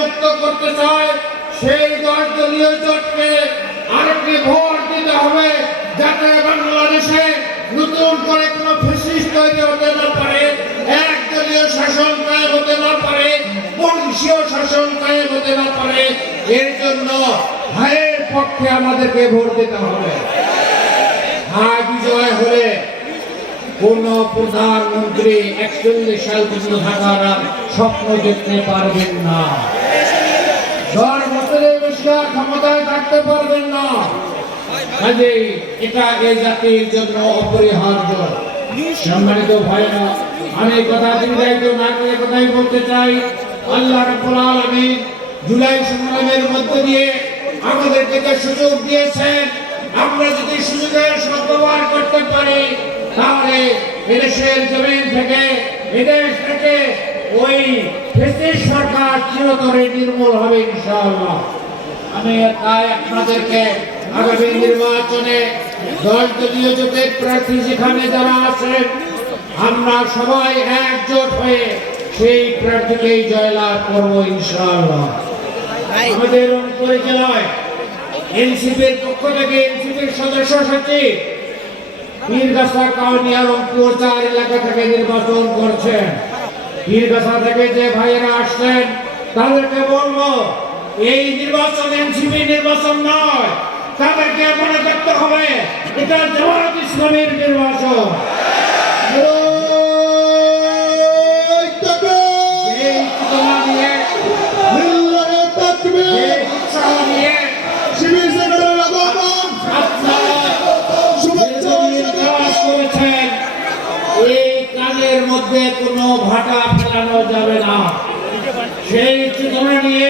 মুক্ত করতে চায় সেই 10 দলীয় জোটকে আরেকটি ভোট দিতে হবে, যাতে বাংলাদেশে নতুন করে কোনো ফ্যাসিস্ট তৈরি হতে না পারে, একদলীয় শাসন কায়েম হতে না পারে, বংশীয় শাসন কায়েম হতে না পারে। এর জন্য ভাইয়ের পক্ষে আমাদেরকে ভোট দিতে হবে। হ্যাঁ, বিজয় হলে কোন প্রধানমন্ত্রী 41 সাল পর্যন্ত থাকার স্বপ্ন দেখতে পারবেন না, 10 বছরের বেশি ক্ষমতায় থাকতে পারবেন না। কাজেই এটা এই জাতির জন্য অপরিহার্য। সম্মানিত ভাইরা, আমি কথা দীর্ঘায়িত না করে কথাই বলতে চাই, আল্লাহ রাব্বুল আলামিন জুলাই সংগ্রামের মধ্য দিয়ে আমাদেরকে যে সুযোগ দিয়েছেন, আমরা যদি সুযোগের সদ্ব্যবহার করতে পারি তাহলে এদেশের জমিন থেকে, এদেশ থেকে ওই ফ্যাসিস্ট সরকার চিরতরে নির্মূল হবে ইনশাআল্লাহ। আমি তাই আপনাদেরকে আগামী নির্বাচনে 10 দলীয় জোটের প্রার্থী যেখানে যারা আছেন, আমরা সবাই একজোট হয়ে সেই প্রার্থীকেই জয়লাভ করবো ইনশাআল্লাহ। আমাদের রংপুর জেলায় এনসিপির পক্ষ থেকে এনসিপির সদস্য সচিব পীরগাছা, কাউনিয়া, রংপুর 4 এলাকা থেকে নির্বাচন করছেন। পীরগাছা থেকে যে ভাইয়েরা আসছেন তাদেরকে বলবো, এই নির্বাচন এনসিপি নির্বাচন নয়, তাদেরকে মনে করতে হবে এটা জামায়াত ইসলামীর নির্বাচন। এই কাজের মধ্যে কোনো ভাটা ফেলানো যাবে না, সেই চেতনা নিয়ে